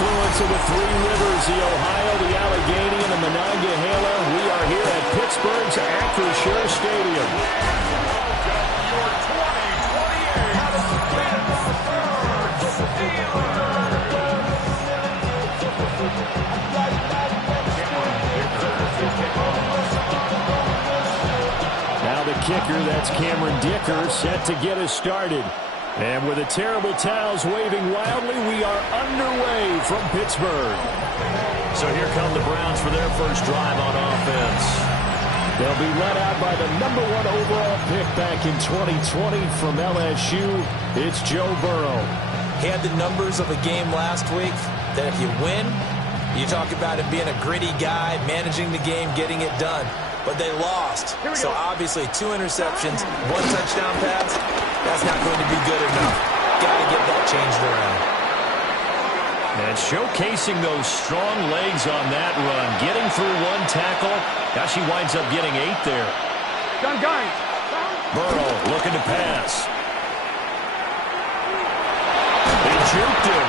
confluence of the three rivers, the Ohio, the Allegheny, and the Monongahela. We are here at Pittsburgh's Acrisure Stadium. Now the kicker, that's Cameron Dicker, set to get us started. And with the terrible towels waving wildly, we are underway from Pittsburgh. So here come the Browns for their first drive on offense. They'll be led out by the #1 overall pick back in 2020 from LSU. It's Joe Burrow. He had the numbers of a game last week that if you win, you talk about him being a gritty guy, managing the game, getting it done. But they lost. So obviously 2 interceptions, 1 touchdown pass, that's not going to be good enough. Got to get that changed around. And showcasing those strong legs on that run. Getting through 1 tackle. Now she winds up getting 8 there. Burrow looking to pass. He juked him.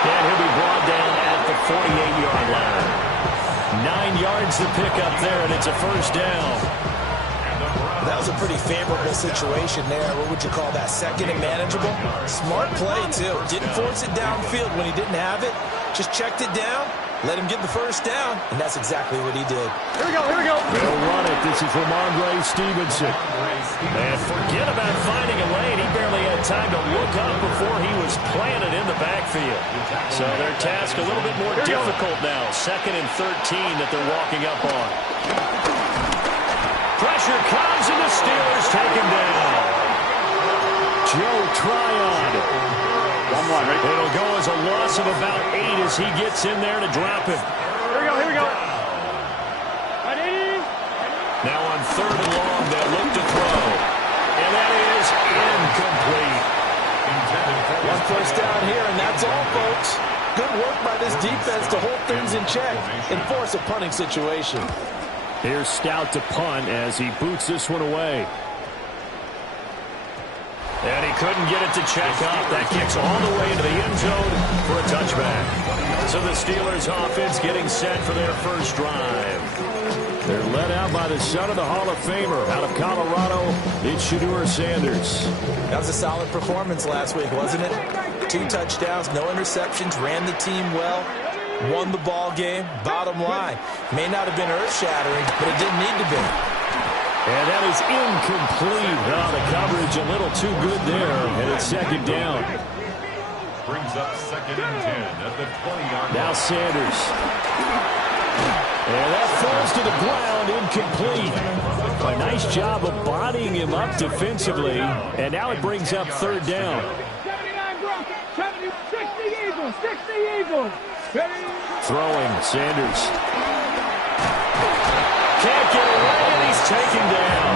And he'll be brought down at the 48-yard line. 9 yards to pick up there, and it's a first down. That was a pretty favorable situation there. What would you call that? Second and manageable? Smart play, too. Didn't force it downfield when he didn't have it. Just checked it down, let him get the first down, and that's exactly what he did. Here we go. They'll run it. This is Ramondre Stevenson. And forget about finding a lane. He barely had time to look up before he was planted in the backfield. So their task a little bit more difficult now. 2nd and 13 that they're walking up on. Pressure comes, and the Steelers take him down. Joe Tryon. It'll go as a loss of about 8 as he gets in there to drop him. Here we go. Now on 3rd and long, they'll look to throw. And that is incomplete. 1 first down here, and that's all, folks. Good work by this defense to hold things in check and force a punting situation. Here's Stout to punt as he boots this one away. And he couldn't get it to check up. That kicks all the way into the end zone for a touchback. So the Steelers offense getting set for their first drive. They're led out by the son of the Hall of Famer out of Colorado. It's Shedeur Sanders. That was a solid performance last week, wasn't it? 2 touchdowns, no interceptions, ran the team well, won the ball game. Bottom line, may not have been earth-shattering, but it didn't need to be. And that is incomplete. Oh, the coverage a little too good there, and it's 2nd down. Brings up 2nd and 10 at the 20-yard line. Now Sanders. And that falls to the ground, incomplete. A nice job of bodying him up defensively, and now it brings up 3rd down. 60 Eagles. Throwing, Sanders. Can't get away, and he's taken down.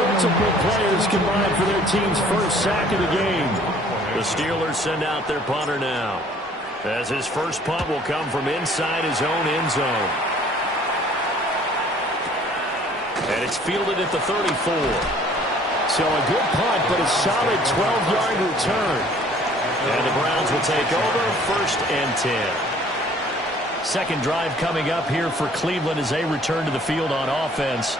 Multiple players combined for their team's first sack of the game. The Steelers send out their punter now, as his first punt will come from inside his own end zone. And it's fielded at the 34. So a good punt, but a solid 12-yard return. And the Browns will take over 1st and 10. Second drive coming up here for Cleveland as they return to the field on offense.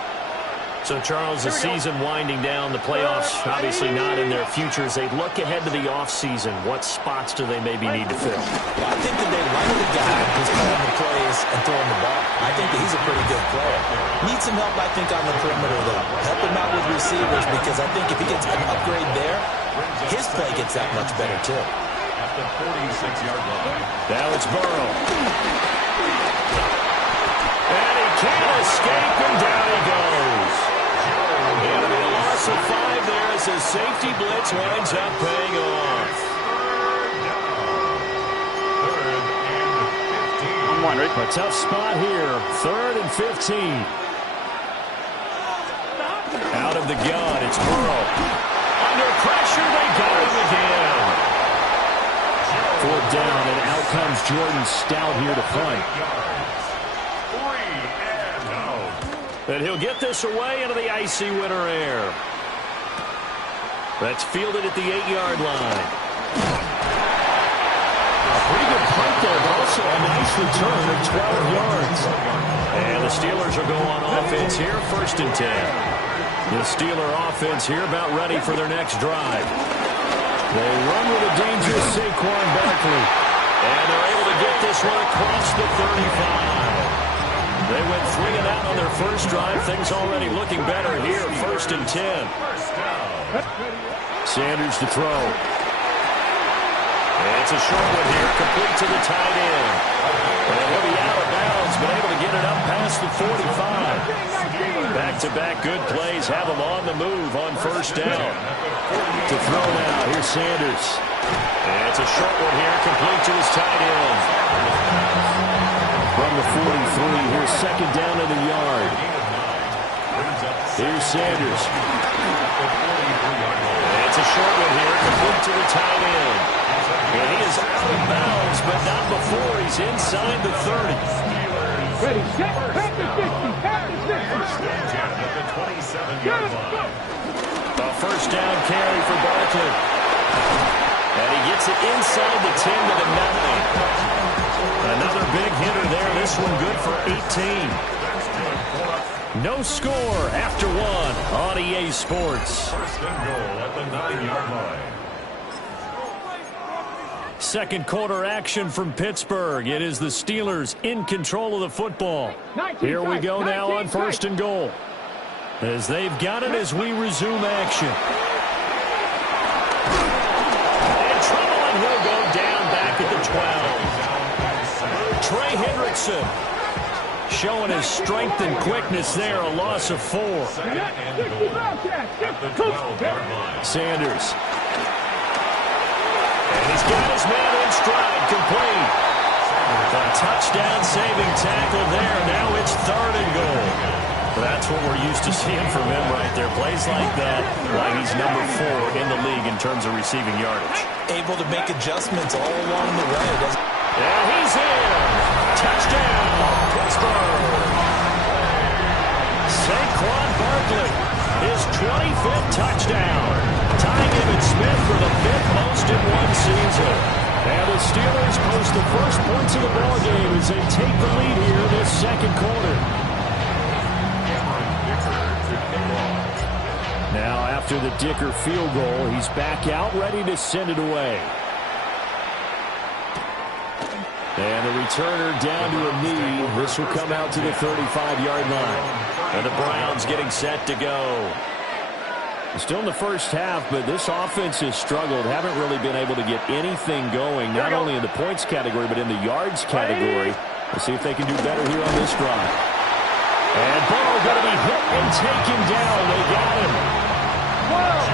So, Charles, the season winding down, the playoffs obviously not in their future. As they look ahead to the offseason, what spots do they maybe need to fill? Well, I think that they like the guy who's calling the plays and throwing the ball. I think that he's a pretty good player. Needs some help, I think, on the perimeter, though. Help him out with receivers, because I think if he gets an upgrade there, his play gets that much better, too. At the 46-yard line. Now it's Burrow. And he can't escape, and down he goes. It'll be a loss of 5 there as the safety blitz winds up paying off. A tough spot here. 3rd and 15. Out of the gun, it's Burrow. Under pressure, they got him again. 4th down, and out comes Jordan Stout here to punt. And he'll get this away into the icy winter air. That's fielded at the 8-yard line. A pretty good punt there, but also a nice return of 12 yards. And the Steelers will go on offense here, 1st and 10. The Steeler offense here about ready for their next drive. They run with a dangerous Saquon Barkley. And they're able to get this one across the 35. They went 3 and out on their first drive. Things already looking better here, 1st and 10. Sanders to throw. And it's a short one here, complete to the tight end. And he'll be out of bounds, but able to get it up past the 45. Back-to-back good plays have him on the move on 1st down. To throw now, here's Sanders. And it's a short one here, complete to his tight end. From the 43, here's 2nd down in the yard. Here's Sanders. And it's a short one here, complete to the tight end. And he is out of bounds, but not before he's inside the 30. Ready, set, back to 50, back to 50. A 1st down carry for Barkley. And he gets it inside the 10 to the 9. Another big hitter there. This one good for 18. No score after 1 on EA Sports. 1st and goal at the 9-yard line. Second quarter action from Pittsburgh. It is the Steelers in control of the football. Here we go now on 1st and goal. As they've got it as we resume action. And trouble, and he'll go down back at the 12. Trey Hendrickson showing his strength and quickness there. A loss of 4. Sanders. And he's got his man in stride, complete. A touchdown-saving tackle there. Now it's 3rd and goal. That's what we're used to seeing from him right there. Plays like that, why he's number 4 in the league in terms of receiving yardage. Able to make adjustments all along the way. And he's in. Touchdown, Pittsburgh. Saquon Barkley, his 25th touchdown. Tying Emmitt Smith for the 5th most in one season. And the Steelers post the first points of the ballgame as they take the lead here this 2nd quarter. Now after the Dicker field goal, he's back out ready to send it away. And the returner down to a knee. This will come out to the 35-yard line. And the Browns getting set to go. Still in the first half, but this offense has struggled. Haven't really been able to get anything going, not only in the points category, but in the yards category. Let's see if they can do better here on this drive. And Burrow going to be hit and taken down. They got him.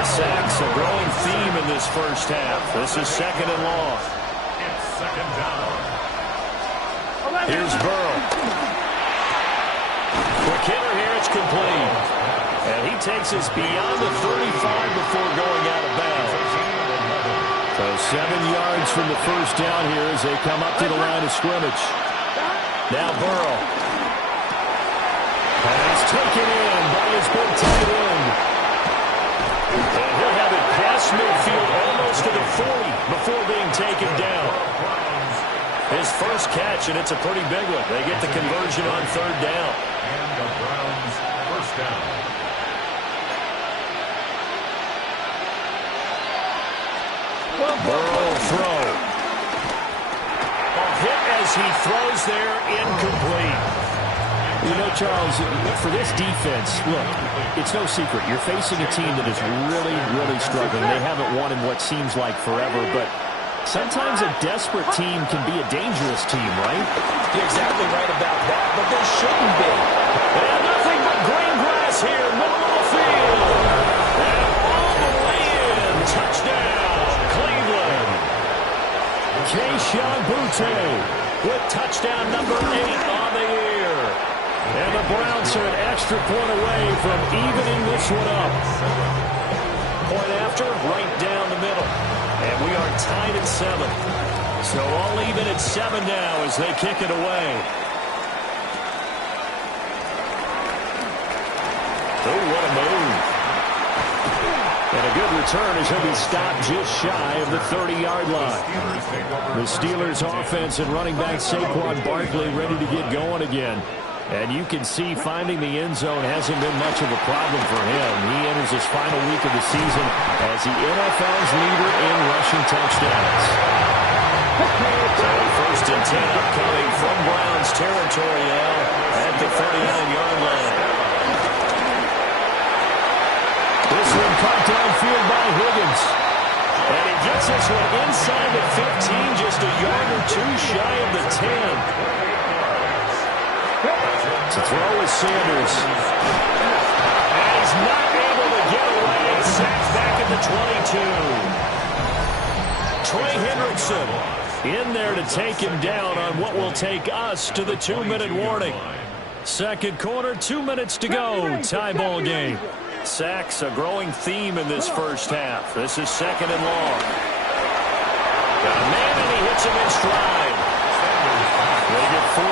Sacks, a growing theme in this first half. This is 2nd and long. It's 2nd down. Here's Burrow. Quick hitter here, it's complete. And he takes us beyond the 35 before going out of bounds. So 7 yards from the first down here as they come up to the line of scrimmage. Now Burrow. Pass taken in by his big tight end. And he'll have it past midfield almost to the 40 before being taken down. His first catch, and it's a pretty big one. They get the conversion on 3rd down. And the Browns 1st down. Burrow throw. A hit as he throws there, incomplete. You know, Charles, for this defense, look, it's no secret. You're facing a team that is really, really struggling. They haven't won in what seems like forever, but sometimes a desperate team can be a dangerous team, right? You're exactly right about that, but they shouldn't be. And nothing but green grass here, middle of the field. And all the way in, touchdown, Cleveland. Keyshawn Butte with touchdown number 8 on the year. And the Browns are an extra point away from evening this one up. Point after, right down the middle. And we are tied at 7. So all even at 7 now as they kick it away. Oh, what a move. And a good return as he'll be stopped just shy of the 30-yard line. The Steelers offense and running back Saquon Barkley ready to get going again. And you can see finding the end zone hasn't been much of a problem for him. He enters his final week of the season as the NFL's leader in rushing touchdowns. So first and 10 upcoming from Browns territory now at the 39-yard line. This one caught downfield by Higgins. And he gets this one inside the 15, just a yard or two shy of the 10. To throw is Sanders. And he's not able to get away. Sacked back at the 22. Trey Hendrickson in there to take him down on what will take us to the 2-minute warning. Second quarter, 2 minutes to go. Tie ball game. Sacks a growing theme in this first half. This is second and long. Got a man and he hits him in stride. They get 14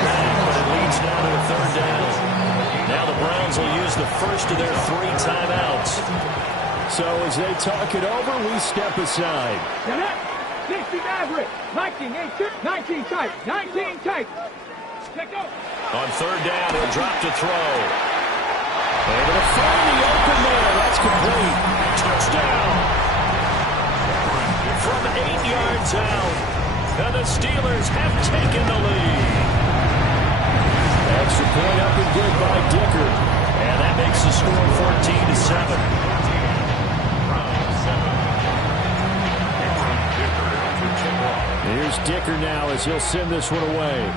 back, but it leads now to a third down. Now the Browns will use the first of their 3 timeouts. So as they talk it over, we step aside. 16 average, 19 tight, 19 tight. Check out. On third down, he'll drop to throw. Able to find the open man. That's complete. Touchdown. From 8 yards out. And the Steelers have taken the lead. Extra point up and good by Dicker. And that makes the score 14-7. Here's Dicker now as he'll send this one away.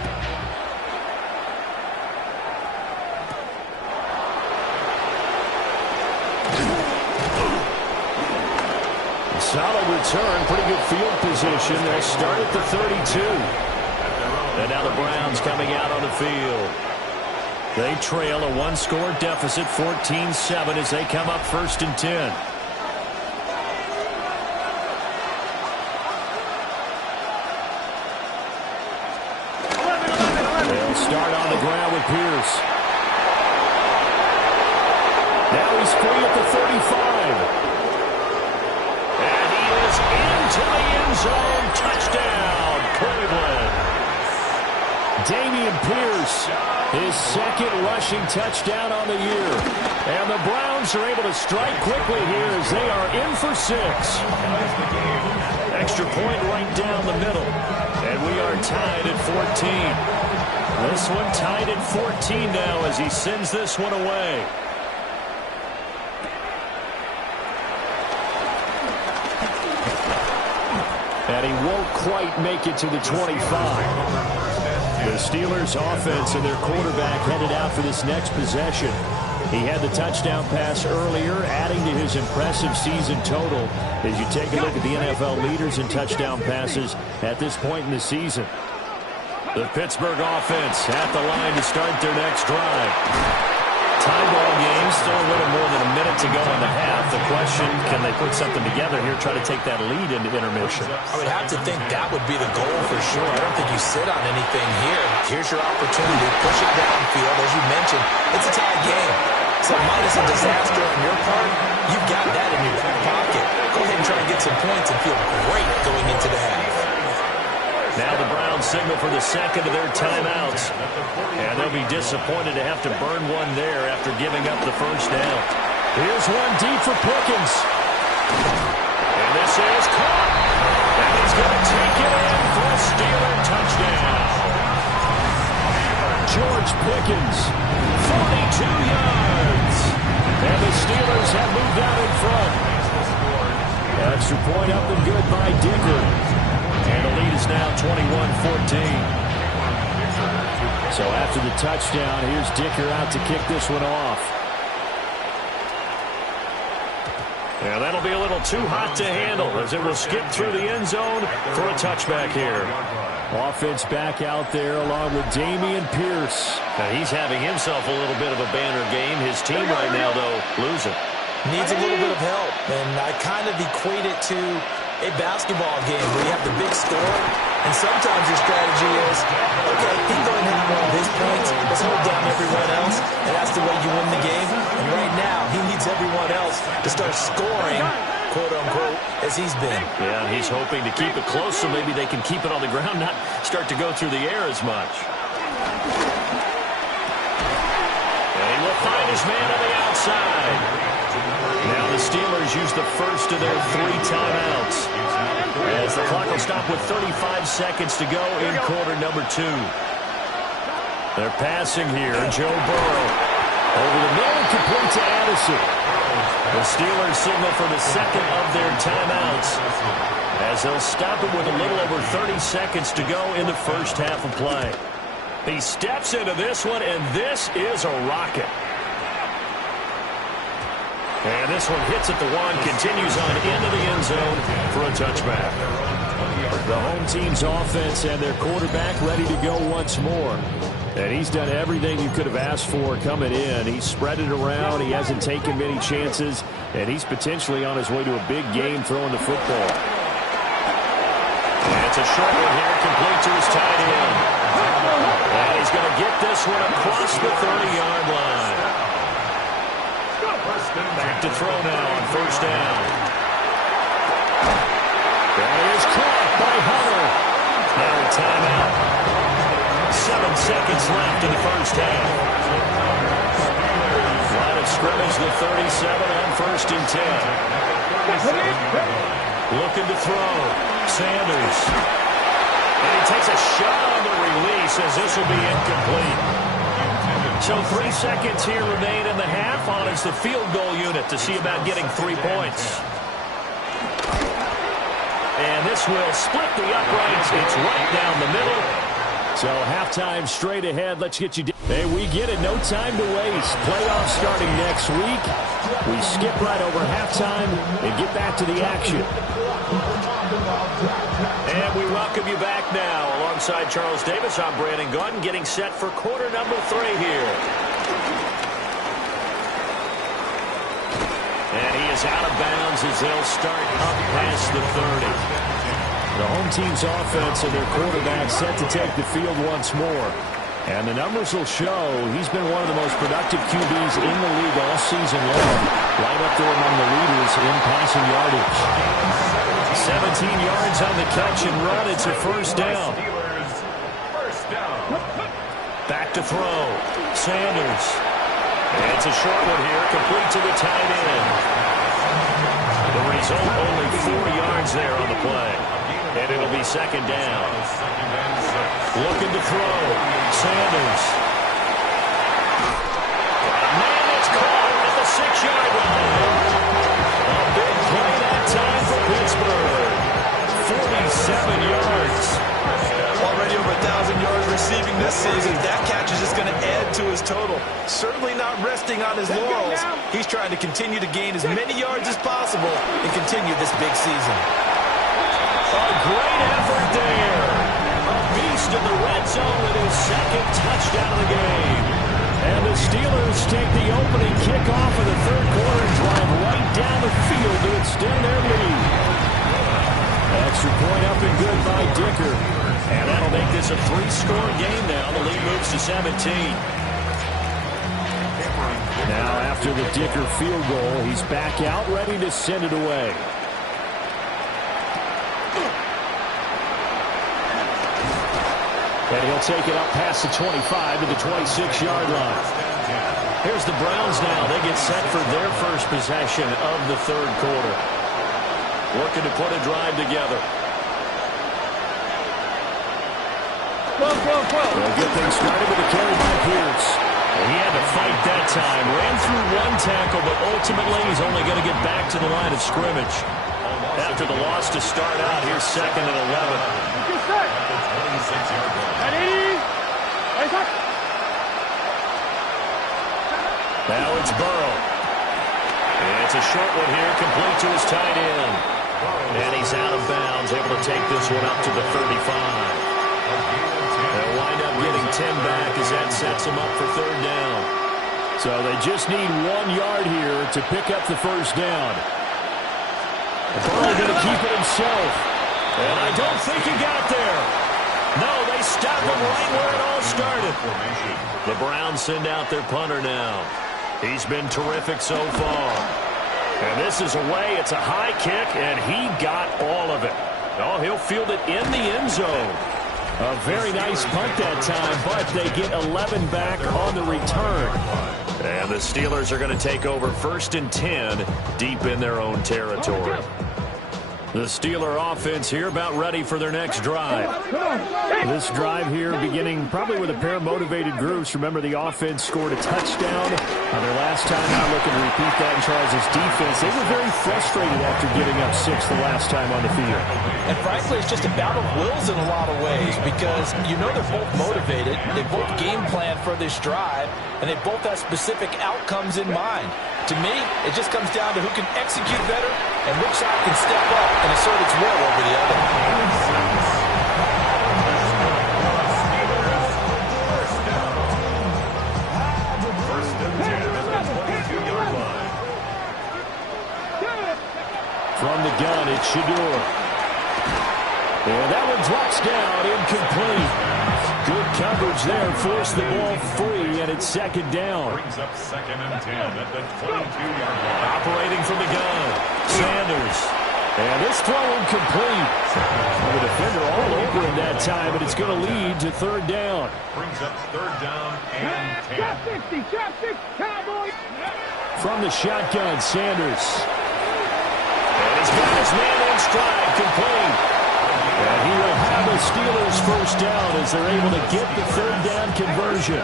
Solid return, pretty good field position. They'll start at the 32. And now the Browns coming out on the field. They trail a 1-score deficit, 14-7, as they come up first and 10. They'll start on the ground with Pierce. Now he's free at the 35. Into the end zone. Touchdown, Cleveland. Damian Pierce, his second rushing touchdown on the year. And the Browns are able to strike quickly here as they are in for 6. Extra point right down the middle. And we are tied at 14. This one tied at 14 now as he sends this one away. And he won't quite make it to the 25. The Steelers' offense and their quarterback headed out for this next possession. He had the touchdown pass earlier, adding to his impressive season total as you take a look at the NFL leaders in touchdown passes at this point in the season. The Pittsburgh offense at the line to start their next drive. Tie ball game, still a little more than a minute to go in the half. The question, can they put something together here, try to take that lead into intermission? I would have to think that would be the goal for sure. I don't think you sit on anything here. Here's your opportunity. Push it downfield. As you mentioned, it's a tie game. So minus a disaster on your part, you've got that in your back pocket. Go ahead and try and get some points and feel great going into the half. Now the Browns signal for the second of their timeouts. And they'll be disappointed to have to burn one there after giving up the first down. Here's one deep for Pickens. And this is caught. And he's going to take it in for a Steeler touchdown. George Pickens, 42 yards. And the Steelers have moved out in front. Extra point up and good by Dicker. And the lead is now 21-14. So after the touchdown, here's Dicker out to kick this one off. And that'll be a little too hot to handle as it will skip through the end zone for a touchback here. Offense back out there along with Damian Pierce. Now he's having himself a little bit of a banner game. His team right now, though, losing. Needs a little bit of help, and I kind of equate it to a basketball game where you have the big score, and sometimes your strategy is, okay, he's going to have all his points, let's hold down everyone else, and that's the way you win the game. And right now, he needs everyone everyone else to start scoring, quote-unquote, as he's been. Yeah, he's hoping to keep it close so maybe they can keep it on the ground, not start to go through the air as much. And he will find his man on the outside. Now the Steelers use the first of their 3 timeouts, as the clock will stop with 35 seconds to go in quarter number 2. They're passing here. Joe Burrow over the middle, complete to Addison. The Steelers signal for the second of their timeouts, as they'll stop it with a little over 30 seconds to go in the first half of play. He steps into this one, and this is a rocket. And this one hits at the 1, continues on into the end zone for a touchback. The home team's offense and their quarterback ready to go once more. And he's done everything you could have asked for coming in. He's spread it around. He hasn't taken many chances. And he's potentially on his way to a big game throwing the football. And it's a short one here, complete to his tight end. And he's going to get this one across the 30-yard line. Back to throw now on first down. That is caught by Hunter. Now a timeout. 7 seconds left in the first half. Line of scrimmage, the 37 on first and 10. Looking to throw. Sanders. And he takes a shot on the release, as this will be incomplete. So 3 seconds here remain in the half. On is the field goal unit to see about getting 3 points. And this will split the uprights. It's right down the middle. So halftime straight ahead. Let's get you. Hey, we get it. No time to waste. Playoffs starting next week. We skip right over halftime and get back to the action. And we welcome you back now. Alongside Charles Davis, I'm Brandon Gaudin, getting set for quarter number 3 here. And he is out of bounds as they'll start up past the 30. The home team's offense and their quarterback set to take the field once more. And the numbers will show he's been one of the most productive QBs in the league all season long. Right up there among the leaders in passing yardage. 17 yards on the catch and run. It's a first down. Back to throw. Sanders. And it's a short one here, complete to the tight end. The result, only 4 yards there on the play. And it'll be second down. Looking to throw. Sanders. Man, it's caught at the 6-yard line. A big play that time for Pittsburgh. 47 yards. Already over 1,000 yards receiving this season. That catch is just going to add to his total. Certainly not resting on his laurels. He's trying to continue to gain as many yards as possible and continue this big season. A great effort there. A beast in the red zone with his second touchdown of the game. And the Steelers take the opening kickoff of the third quarter and drive right down the field to extend their lead. Extra point up and good by Dicker. And that'll make this a 3-score game now. The lead moves to 17. Now after the Dicker field goal, he's back out ready to send it away. And he'll take it up past the 25 to the 26-yard line. Here's the Browns now. They get set for their first possession of the third quarter. Working to put a drive together. They'll get things started with a carry by Pierce. And he had to fight that time. Ran through 1 tackle, but ultimately he's only going to get back to the line of scrimmage. After the loss to start out, here's second and 11. Now it's Burrow. And it's a short one here, complete to his tight end. And he's out of bounds, able to take this one up to the 35. They'll wind up getting 10 back as that sets them up for third down. So they just need 1 yard here to pick up the first down. Burrow going to keep it himself. And I don't think he got there. No, they stop him right where it all started. The Browns send out their punter now. He's been terrific so far. And this is away. It's a high kick, and he got all of it. Oh, he'll field it in the end zone. A very nice punt that time, but they get 11 back on the return. And the Steelers are going to take over 1st and 10 deep in their own territory. The Steeler offense here about ready for their next drive. This drive here beginning probably with a pair of motivated groups. Remember, the offense scored a touchdown on their last time out. Looking to repeat that in Charles' defense. They were very frustrated after giving up 6 the last time on the field. And frankly, it's just a battle of wills in a lot of ways because you know they're both motivated. They both game plan for this drive, and they both have specific outcomes in mind. To me, it just comes down to who can execute better and which side can step up and assert its will over the other. From the gun, it's Shador. And that one drops down, incomplete. Good coverage there, forced the ball free, and it's 2nd down. Brings up 2nd and 10 at the 22-yard line. Operating from the gun, Sanders. And this throw incomplete. The defender all over him that time, but it's going to lead to 3rd down. Brings up 3rd down and 10. Shot 60, shot 60, Cowboys. From the shotgun, Sanders. And he's got his man in stride, complete. And he will have the Steelers 1st down as they're able to get the 3rd down conversion.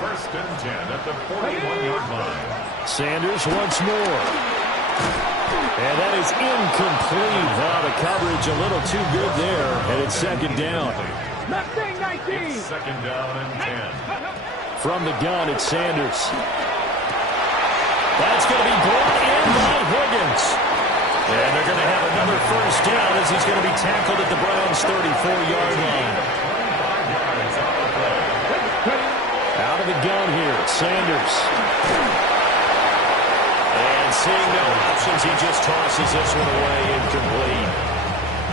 1st and 10 at the 41-yard line. Sanders once more. And that is incomplete. The coverage a little too good there, and it's 2nd down. It's 2nd down and 10. From the gun, it's Sanders. That's going to be brought in by Higgins. And they're going to have another 1st down as he's going to be tackled at the Browns' 34-yard line. Out of the gun here, Sanders. And seeing no options, he just tosses this one away, incomplete.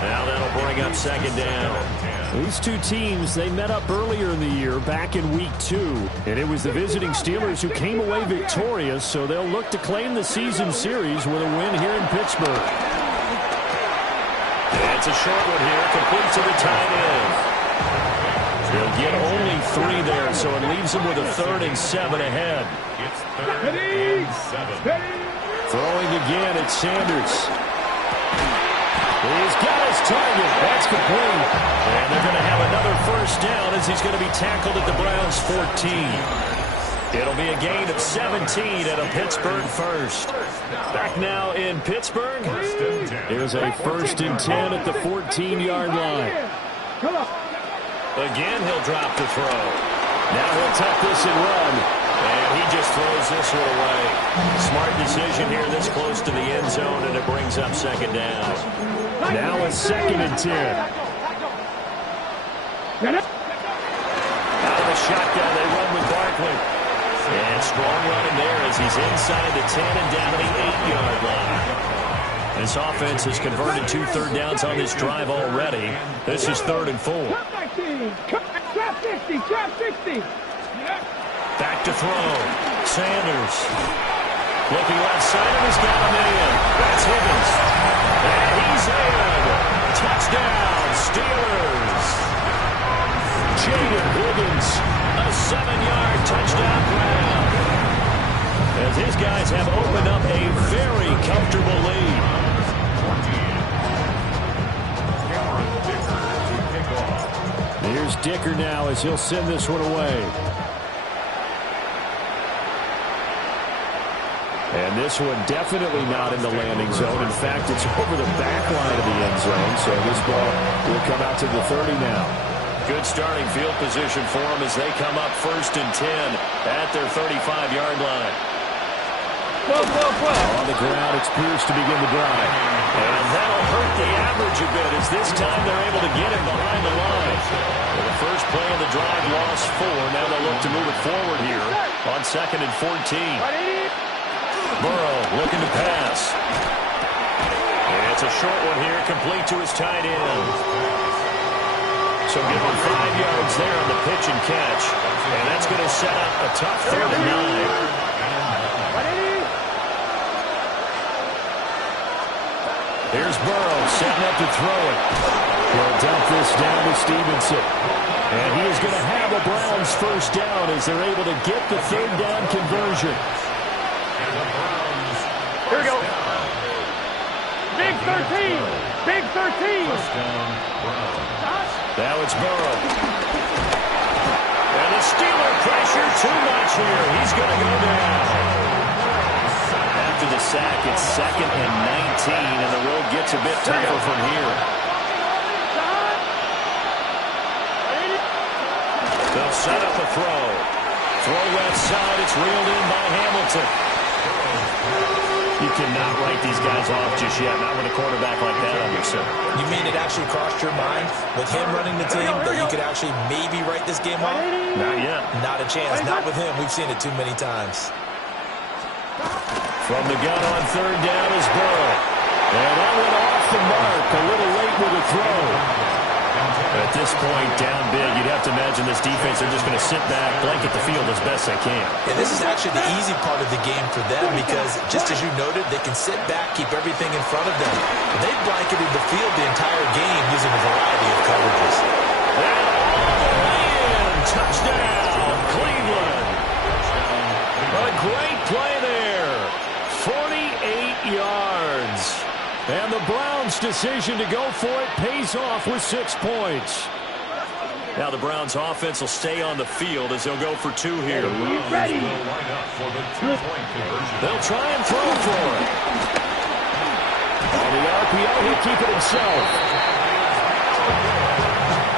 Now that'll bring up 2nd down. These two teams, they met up earlier in the year, back in Week 2. And it was the visiting Steelers who came away victorious, so they'll look to claim the season series with a win here in Pittsburgh. It's a short one here, complete to the tight end. They'll get only 3 there, so it leaves them with a 3rd and 7 ahead. It's 3rd and 7. Throwing again, it's Sanders. He's got his target. That's complete. And they're going to have another 1st down as he's going to be tackled at the Browns' 14. It'll be a gain of 17 at a Pittsburgh 1st. Back now in Pittsburgh. Here's a 1st and 10 at the 14-yard line. Again, he'll drop the throw. Now he'll tuck this and run. And he just throws this one away. Smart decision here this close to the end zone, and it brings up 2nd down. Now a 2nd and 10. Out of the shotgun, they run with Barkley. And strong running there as he's inside the 10 and down to the 8-yard line. This offense has converted 2 third downs on this drive already. This is 3rd and 4. Back to throw. Sanders. Looking left side, and he's got him in. That's Higgins. And he's in. Touchdown, Steelers. Jaden Higgins, a 7-yard touchdown grab. As his guys have opened up a very comfortable lead. Here's Dicker now as he'll send this one away. And this one definitely not in the landing zone. In fact, it's over the back line of the end zone. So this ball will come out to the 30 now. Good starting field position for them as they come up 1st and 10 at their 35-yard line. On the ground, it's Pierce to begin the drive. And that'll hurt the average a bit as this time they're able to get him behind the line. Well, the first play of the drive lost 4. Now they'll look to move it forward here on 2nd and 14. Burrow looking to pass. And it's a short one here, complete to his tight end. So give him 5 yards there on the pitch and catch. And that's going to set up a tough 3rd and 9. Here's Burrow setting up to throw it. He'll dump this down to Stevenson. And he is going to have a Browns first down as they're able to get the third down conversion. Here we go. Big 13. Big 13. Now it's Burrow. And the Steeler pressure too much here. He's going to go down. After the sack, it's 2nd and 19, and the road gets a bit tougher from here. They'll set up a throw. Throw left side. It's reeled in by Hamilton. You cannot write these guys off just yet, not with a quarterback like that on your center. You mean it actually crossed your mind with him running the team that you could actually maybe write this game off? Not yet. Not a chance. Not with him. We've seen it too many times. From the gun on third down is Burrow. And that went off the mark. A little late with a throw. At this point, down big, you'd have to imagine this defense are just going to sit back, blanket the field as best they can. And this is actually the easy part of the game for them because, just as you noted, they can sit back, keep everything in front of them. They've blanketed the field the entire game using a variety of coverages. And all the way in. Touchdown, Cleveland. A great play there. 48 yards. And the Browns' decision to go for it pays off with 6 points. Now the Browns' offense will stay on the field as they'll go for 2 here. Ready. They'll try and throw for it. On the RPO, he'll keep it himself.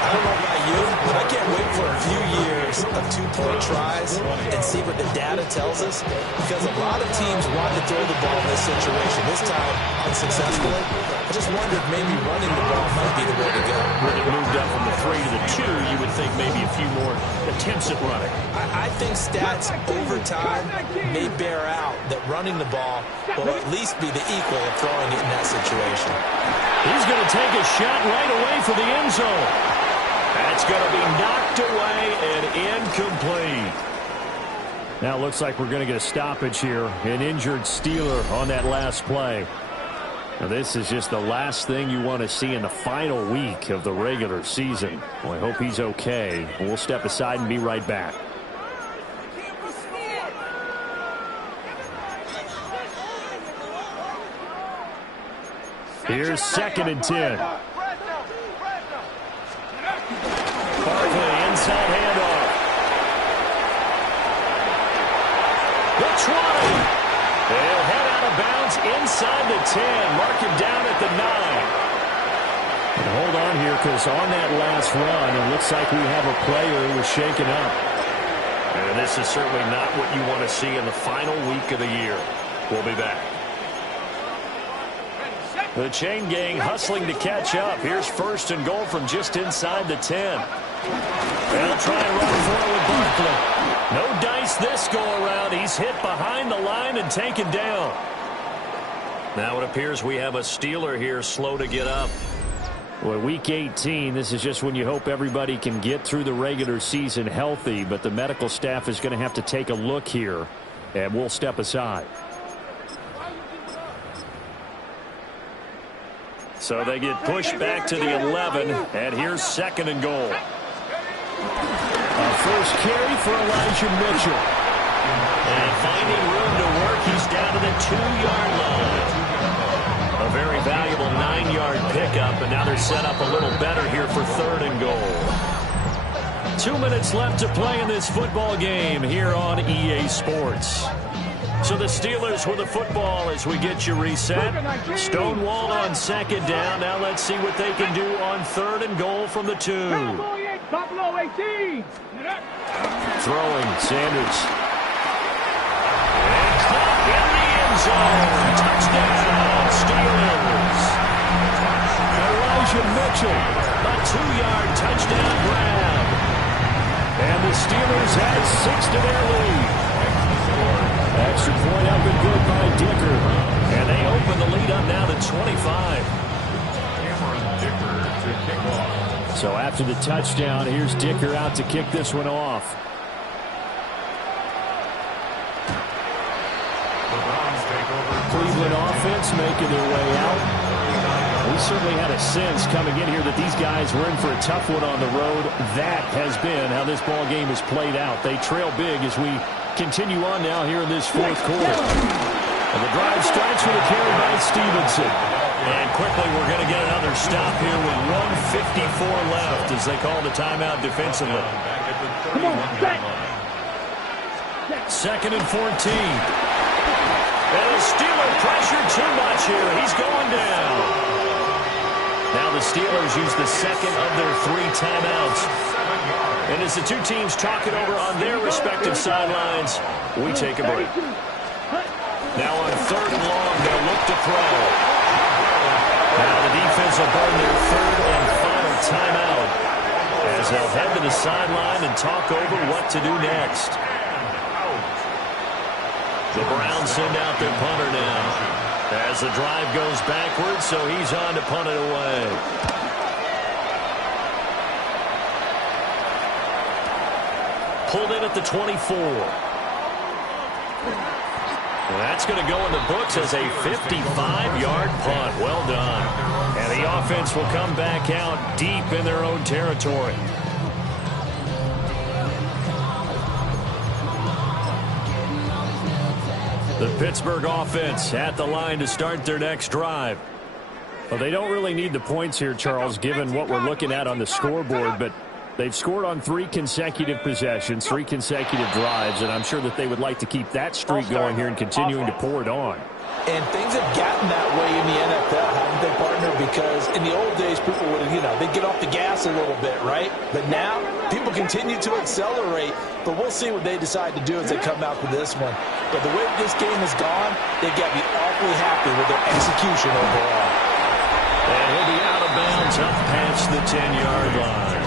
I don't know about you, but I can't wait for a few years of 2-point tries and see what the data tells us, because a lot of teams want to throw the ball in this situation. This time, unsuccessfully. I just wonder if maybe running the ball might be the way to go. When it moved up from the 3 to the 2, you would think maybe a few more attempts at running. I think stats over time may bear out that running the ball will at least be the equal of throwing it in that situation. He's going to take a shot right away for the end zone. That's going to be knocked away and incomplete. Now it looks like we're going to get a stoppage here. An injured Steeler on that last play. Now this is just the last thing you want to see in the final week of the regular season. Well, I hope he's okay. We'll step aside and be right back. Here's 2nd and 10. Barkley, inside handoff. The 20. They'll head out of bounds inside the 10. Mark him down at the 9. And hold on here, because on that last run, it looks like we have a player who was shaken up. And this is certainly not what you want to see in the final week of the year. We'll be back. The chain gang hustling to catch up. Here's 1st and goal from just inside the 10. They'll try and run for it with Barkley. No dice this go-around. He's hit behind the line and taken down. Now it appears we have a Steeler here slow to get up. Well, week 18, this is just when you hope everybody can get through the regular season healthy, but the medical staff is going to have to take a look here, and we'll step aside. So they get pushed back to the 11, and here's 2nd and goal. A first carry for Elijah Mitchell. And finding room to work, he's down to the 2-yard line. A very valuable 9-yard pickup, and now they're set up a little better here for 3rd and goal. 2 minutes left to play in this football game here on EA Sports. So the Steelers with the football as we get you reset. Stonewall on 2nd down. Now let's see what they can do on 3rd and goal from the 2. Buffalo 18. Throwing, Sanders. And caught in the end zone. Touchdown, Steelers. Elijah Mitchell, a 2-yard touchdown grab. And the Steelers add 6 to their lead. Extra point up and good by Dicker. And they open the lead up now to 25. Dicker to kick off. So after the touchdown, here's Dicker out to kick this one off. The Browns take over. Cleveland offense making their way out. We certainly had a sense coming in here that these guys were in for a tough one on the road. That has been how this ball game has played out. They trail big as we continue on now here in this fourth quarter. And the drive starts with a carry by Stevenson. And quickly we're going to get another stop here with 1:54 left as they call the timeout defensively. Second and 14. And the Steeler pressure too much here. He's going down. Now the Steelers use the second of their 3 timeouts. And as the two teams talk it over on their respective sidelines, we take a break. Now on 3rd and long, they'll look to throw. Now the defense will burn their 3rd and final timeout as they'll head to the sideline and talk over what to do next. The Browns send out their punter now as the drive goes backwards, so he's on to punt it away. Pulled in at the 24. And that's going to go in the books as a 55-yard punt. Well done. And the offense will come back out deep in their own territory. The Pittsburgh offense at the line to start their next drive. Well, they don't really need the points here, Charles, given what we're looking at on the scoreboard, but they've scored on 3 consecutive possessions, 3 consecutive drives, and I'm sure that they would like to keep that streak going here and continuing to pour it on. And things have gotten that way in the NFL, haven't they, partner? Because in the old days, people would, they'd get off the gas a little bit, right? But now, people continue to accelerate. But we'll see what they decide to do as they come out for this one. But the way this game has gone, they've got to be awfully happy with their execution overall. And he'll be out of bounds up past the 10-yard line.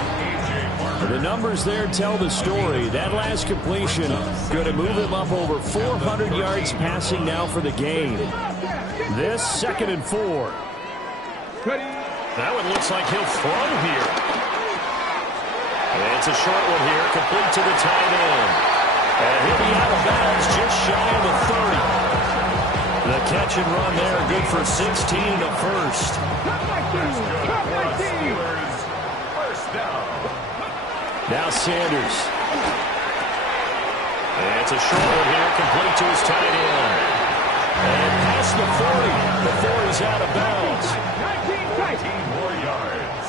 The numbers there tell the story. That last completion going to move him up over 400 yards passing now for the game. This 2nd and 4. That one looks like he'll throw here. And it's a short one here, complete to the tight end. And he'll be out of bounds just shy of the 30. The catch and run there, good for 16 and a first. Now Sanders. And it's a short one here, complete to his tight end. And past the 40 before he's out of bounds. 19 more yards.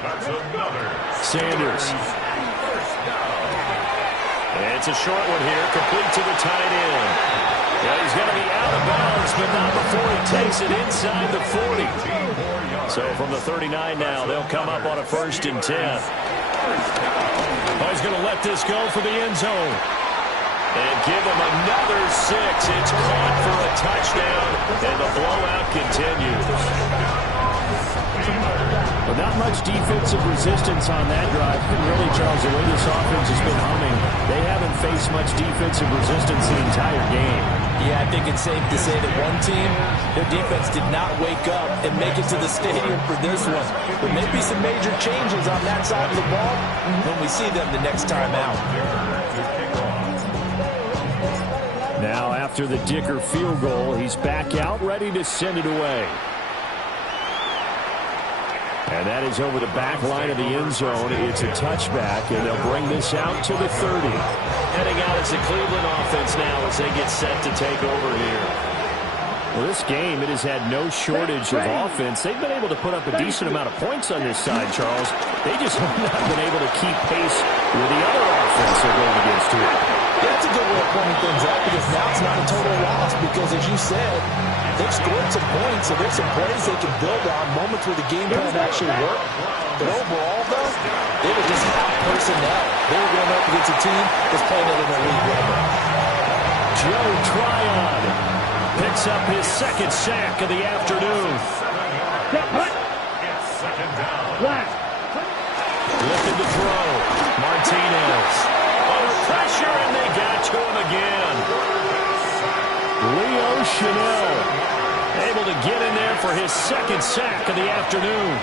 That's another. Sanders. And it's a short one here, complete to the tight end. Well, he's going to be out of bounds, but not before he takes it inside the 40. So from the 39 now, they'll come up on a 1st and 10. Oh, he's going to let this go for the end zone. And give him another 6. It's caught for a touchdown, and the blowout continues. But not much defensive resistance on that drive. And really, Charles, the way this offense has been humming, they haven't faced much defensive resistance the entire game. Yeah, I think it's safe to say that one team, their defense did not wake up and make it to the stadium for this one. There may be some major changes on that side of the ball when we see them the next time out. Now, after the Dicker field goal, he's back out, ready to send it away. And that is over the back line of the end zone. It's a touchback, and they'll bring this out to the 30. Heading out is the Cleveland offense now as they get set to take over here. Well, this game, it has had no shortage of offense. They've been able to put up a decent amount of points on this side, Charles. They just have not been able to keep pace with the other offense they're going against here. Yeah, that's a good way of pointing things out because now it's not a total loss because, as you said, they've scored some points, so there's some plays they can build on, moments where the game plan actually worked. But overall, though, they were just out personnel. They were going up against a team that's playing at an elite level. Joe Tryon picks up his 2nd sack of the afternoon. Looking to throw. Martinez. Under pressure, and they got to him again. Leo Chanel able to get in there for his 2nd sack of the afternoon.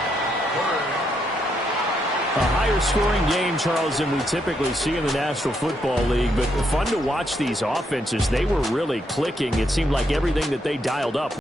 A higher scoring game, Charles, than we typically see in the National Football League, but fun to watch these offenses. They were really clicking. It seemed like everything that they dialed up